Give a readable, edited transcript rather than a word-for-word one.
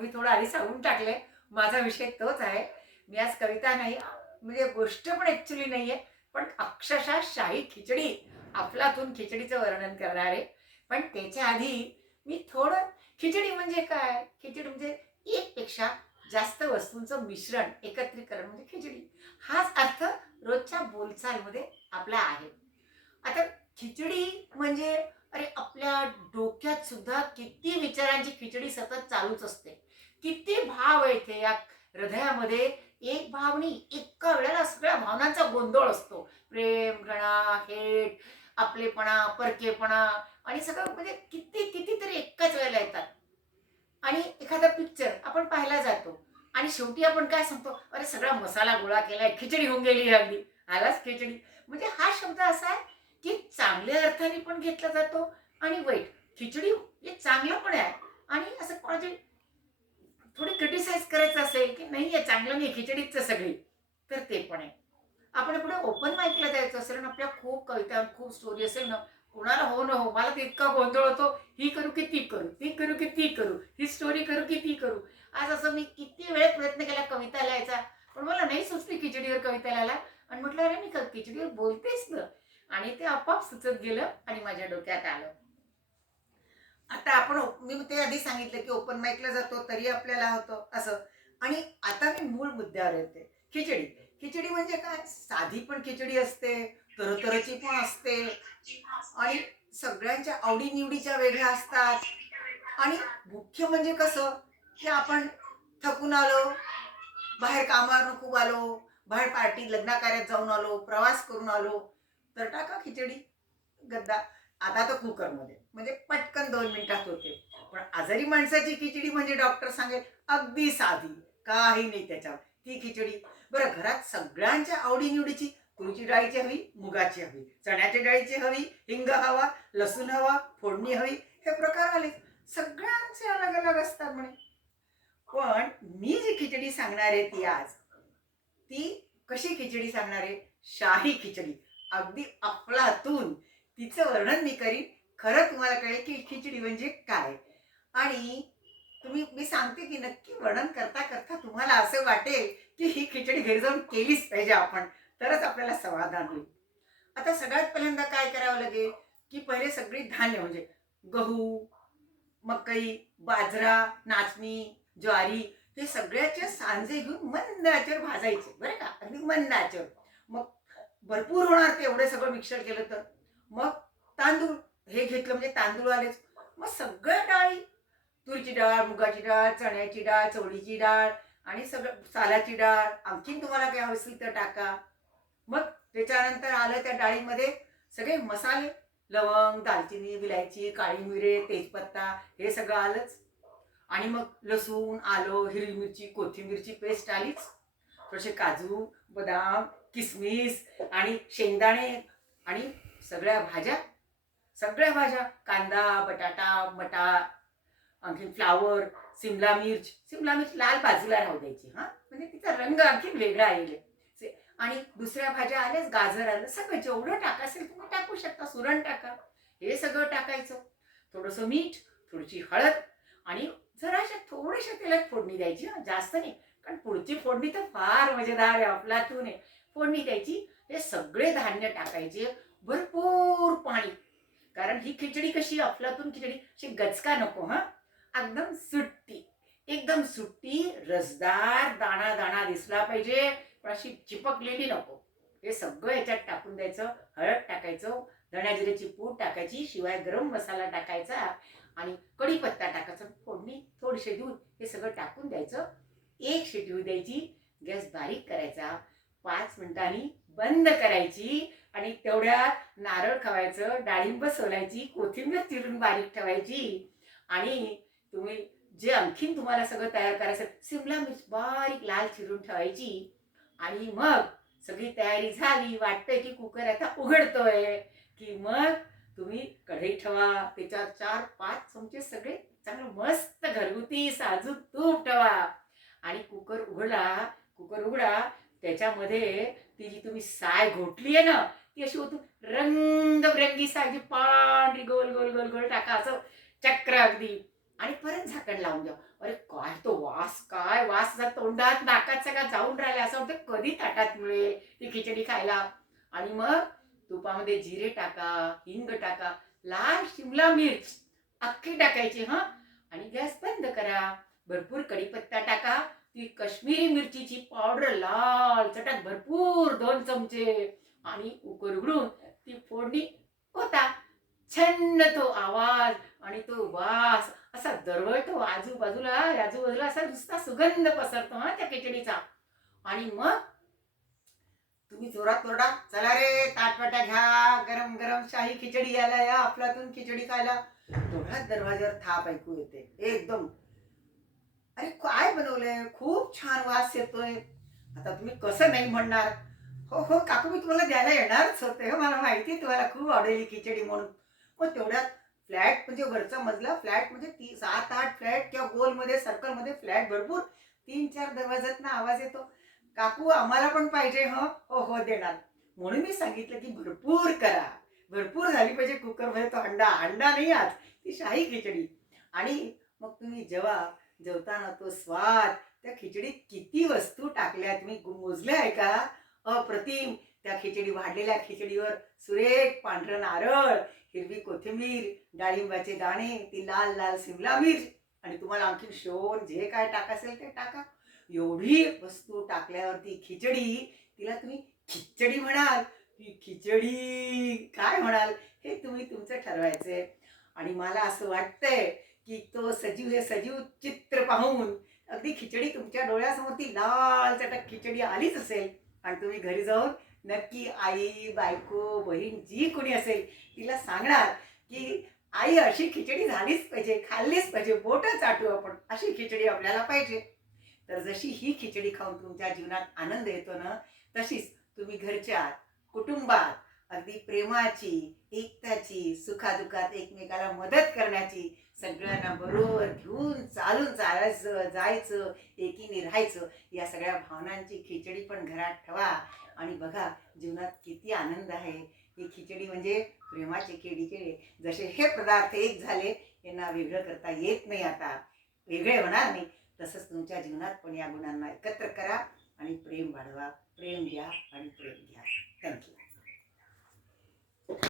तुम्ही थोडं आधी सांगून टाकलंय. माझा विषय तोच आहे. मी आज कविता नाही, म्हणजे गोष्ट पण ॲक्चुअली नाहीये, पण अक्षरशः शाही खिचडी, अफलातून खिचडीचं वर्णन करणार आहे. पण त्याच्या आधी मी थोडं, खिचडी म्हणजे काय? खिचडी म्हणजे एकपेक्षा जास्त वस्तूंचं मिश्रण, एकत्रीकरण म्हणजे खिचडी. हाच अर्थ रोजच्या बोलचालमध्ये आपला आहे. आता खिचडी म्हणजे, अरे आपल्या डोक्यात सुद्धा किती विचारांची खिचडी सतत चालूच असते. किती भाव आहे ते या हृदयामध्ये. एक भाव नाही, एका वेळेला सगळ्या भावनांचा गोंधळ असतो. प्रेम, घृणा, हेट, आपलेपणा, परकेपणा आणि सगळं म्हणजे किती कितीतरी एकाच वेळेला येतात. आणि एखादा पिक्चर आपण पाहायला जातो आणि शेवटी आपण काय सांगतो, अरे सगळा मसाला गोळा केलाय, खिचडी होऊन गेली अगदी, आलाच खिचडी. म्हणजे हा शब्द असा आहे की चांगल्या अर्थाने पण घेतला जातो आणि वाईट. खिचडी हे चांगलं पण आहे आणि असं कोणाची थोडी क्रिटिसाइज करायचं असेल की नाही आहे, चांगलं नाही, खिचडीच सगळी, तर ते पण आहे. आपण पुढे ओपन माईकला द्यायचं असेल आणि आपल्या खूप कविता, खूप स्टोरी असेल ना, कोणाला हो न हो, मला तर इतका गोंधळ होतो, ही करू की ती करू, ती करू की ती करू, ही स्टोरी करू की ती करू. आज असं मी किती वेळ प्रयत्न केला कविता लिहायचा, पण मला नाही सुचली खिचडीवर कविता लिहायला. आणि म्हटलं अरे मी खिचडीवर बोलतेच ना, आणि ते आपोआप सुचत गेलं आणि माझ्या डोक्यात आलं. आता आपण मी ते आधी सांगितलं की ओपन माईकला जातो तरी आपल्याला होतं असं. आणि आता मी मूळ मुद्द्यावर येते. खिचडी. खिचडी म्हणजे काय? साधी पण खिचडी असते, तऱ्हेची पण असते आणि सगळ्यांच्या आवडी-निवडीच्या वेगळ्या असतात. आणि मुख्य म्हणजे कसं, की आपण थकून आलो, बाहेर कामावरून खूप आलो, बाहेर पार्टी लग्नाकार्यात जाऊन आलो, प्रवास करून आलो, तर टाका खिचडी गद्दा. आता तर कुकरमध्ये म्हणजे पटकन 2 मिनिटात होते. पण आजारी माणसाची खिचडी म्हणजे डॉक्टर सांगेल अगदी साधी, काही नाही त्याच्यावर, ती खिचडी. बरं, घरात सगळ्यांच्या आवडीनिवडीची, तुरीची डाळीची हवी, मुगाची हवी, चण्याच्या डाळीची हवी, हिंग हवा, लसूण हवा, फोडणी हवी, हे प्रकार आले. सगळ्यांचे अलग अलग असतात म्हणे. पण मी जी खिचडी सांगणार आहे ती आज, ती कशी खिचडी सांगणार आहे? शाही खिचडी, अगदी अफलातून. तिचं वर्णन मी करीन. खरं तुम्हाला कळेल की खिचडी म्हणजे काय. आणि मी सांगते की नक्की वर्णन करता करता तुम्हाला असं वाटेल की ही खिचडी घरी जाऊन केलीच पाहिजे आपण, तरच आपल्याला समाधान होईल. आता सगळ्यात पहिल्यांदा काय करावं लागेल, की पहिले सगळी धान्य म्हणजे गहू, मकई, बाजरा, नाचणी, ज्वारी, हे सगळ्याचे सांजे घेऊन मंद आचेवर भाजायचे बरं का, अगदी मंद आचेवर. मग भरपूर होणार ते एवढं सगळं मिक्सर केलं तर. मग तांदूळ हे घेतलं म्हणजे तांदूळ आलेच. मग सगळ्या डाळी, तुरीची डाळ, मुगाची डाळ, चण्याची डाळ, चवळीची डाळ आणि सगळं सालाची डाळ, आणखीन तुम्हाला काही हवं असेल तर टाका. मग त्याच्यानंतर आलं त्या डाळीमध्ये सगळे मसाले, लवंग, दालचिनी, विलायची, काळी मिरे, तेजपत्ता, हे सगळं आलंच. आणि मग लसूण, आलं, हिरवी मिरची, कोथिंबीरची पेस्ट आलीच. थोडेसे काजू, बदाम, किसमिस आणि शेंगदाणे आणि सगळ्या भाज्या, सगळ्या भाज्या, कांदा, बटाटा, मटार, आणखीन फ्लावर, सिमला मिर्च लाल बाजूला राहू द्यायची, हा म्हणजे तिचा रंग आणखीन वेगळा येईल. आणि दुसऱ्या भाज्या आल्याच, गाजर आलं, सगळं जेवढं टाकायचं तुम्ही टाकू शकता, सुरण टाका, हे सगळं टाकायचं. थोडंसं मीठ, थोडीशी हळद आणि जराशा थोड्याशा तेलात फोडणी द्यायची, जास्त नाही, कारण पुढची फोडणी तर फार मजेदार आहे, अफलातून आहे. फोडणी द्यायची, हे सगळे धान्य टाकायचे, भरपूर पाणी. कारण ही खिचडी कशी अफलातून खिचडी, अशी गचका नको, हा एकदम सुट्टी, एकदम सुट्टी, रसदार, दाणा दाणा दिसला पाहिजे, पण अशी चिपकलेली नको. हे सगळं याच्यात टाकून द्यायचं. हळद टाकायचं, धण्या जिऱ्याची पूड टाकायची, शिवाय गरम मसाला टाकायचा आणि कढीपत्ता टाकायचा, फोडणी थोडीशी दूध, हे सगळं टाकून द्यायचं. एक शिटी होऊ द्यायची, गॅस बारीक करायचा, 5 मिनिटांनी बंद करायची आणि तेवढ्यात नारळ खवायचं, डाळिंब सोलायची, कोथिंबीर चिरून बारीक ठेवायची. आणि तुम्ही जे आणखीन तुम्हाला सगळं तयार करायचं, सिमला मिर्च बारीक लाल चिरून ठेवायची. आणि मग सगळी तयारी झाली, वाटतंय की कुकर आता उघडतोय, की मग तुम्ही कढई ठेवा, त्याच्यावर 4-5 चमचे सगळे चांगलं मस्त घरगुती साजूक तूप ठेवा आणि कुकर उघडा. त्याच्यामध्ये ती जी तुम्ही साय घोटली आहे ना, ती अशी ओतून रंगबिरंगी साय, जी पांढरी गोल गोल गोल गोल टाका, असं चक्र अगदी. आणि परत झाकण लावून द्या. अरे काय तो वास असा तोंडात नाकात सगळा जाऊन राहिला, असं वाटतं कधी ताटात मिळेल ती खिचडी खायला. आणि मग तुपामध्ये जिरे टाका, हिंग टाका, लाल शिमला मिर्च अख्खी टाकायची हा, आणि गॅस बंद करा. भरपूर कढीपत्ता टाका, ती काश्मीरी मिरचीची पावडर लाल चटक भरपूर 2 चमचे, आणि उकड उघडून ती फोडणी होता. छन्न तो आवाज आणि तो वास असा दरवळतो आजूबाजूला, आजूबाजूला असा नुसता सुगंध पसरतो हा त्या खिचडीचा. आणि मग तुम्ही जोरात ओरडा, चला रे ताटवाटा घ्या, गरम गरम शाही खिचडी यायला या, अफलातून खिचडी खायला. तेवढ्याच दरवाज्यावर थाप ऐकू येते एकदम, अरे काय बनवलंय, खूप छान वास येतोय. आता तुम्ही कसं नाही म्हणणार. हो हो काकू, मी तुम्हाला द्यायला येणारच होते, हो मला माहिती आहे तुम्हाला खूप आवडेल ही खिचडी म्हणून. मग तेवढ्यात फ्लॅट म्हणजे वरचा मजला, फ्लॅट म्हणजे 7-8 फ्लॅट किंवा गोलमध्ये सर्कलमध्ये फ्लॅट भरपूर 3-4 दरवाजातनं आवाज येतो, काकू आम्हाला पण पाहिजे. हो हो हो देणार. म्हणून मी सांगितलं की भरपूर करा, भरपूर झाली पाहिजे. कुकरमध्ये तो अंडा अंडा नाही, आज ती शाही खिचडी. आणि मग तुम्ही जेव्हा जेवताना तो स्वाद, त्या खिचडीत किती वस्तू टाकल्या तुम्ही मोजल्या आहे का? अप्रतिम. त्या खिचडी, वाढलेल्या खिचडीवर सुरेख पांढरं नारळ, हिरवी कोथिंबीर, डाळिंबाचे दाणे, ती लाल लाल सिमला मिर्च, आणि तुम्हाला आणखीन शोन जे काय टाकायचं ते टाका. एवढी वस्तू टाकल्यावरती खिचडी, तिला तुम्ही खिचडी म्हणाल की खिचडी काय म्हणाल, हे तुम्ही तुमचं ठरवायचंय. आणि मला असं वाटतंय की तो सजीव, हे सजीव चित्र पाहून अगदी खिचडी तुमच्या डोळ्यासमोर ती लाल चटक खिचडी आलीच असेल. आणि तुम्ही घरी जाऊन नक्की आई, बायको, बहीण जी कोणी असेल तिला सांगणार की आई अशी खिचडी झालीच पाहिजे, खाल्लीच पाहिजे, बोटं चाटू आपण, अशी खिचडी आपल्याला पाहिजे. तर जशी ही खिचडी खाऊन तुमच्या जीवनात आनंद येतो ना, तशीच तुम्ही घरच्यात, कुटुंबात अगदी प्रेमाची, एकताची, सुखादुखात एकमेकाला मदत करण्याची, सगळ्यांना बरोबर घेऊन चालून चालायचं, जायचं, एकीने राहायचं, या सगळ्या भावनांची खिचडी पण घरात ठेवा. आणि बघा जीवनात किती आनंद आहे. ही खिचडी म्हणजे प्रेमाचे खिचडी. जसे हे पदार्थ एक झाले, यांना वेगळं करता येत नाही, आता वेगळे होणार नाही. तसंच तुमच्या जीवनात पण या गुणांना एकत्र करा आणि प्रेम वाढवा. प्रेम द्या आणि प्रेम घ्या. थँक्यू.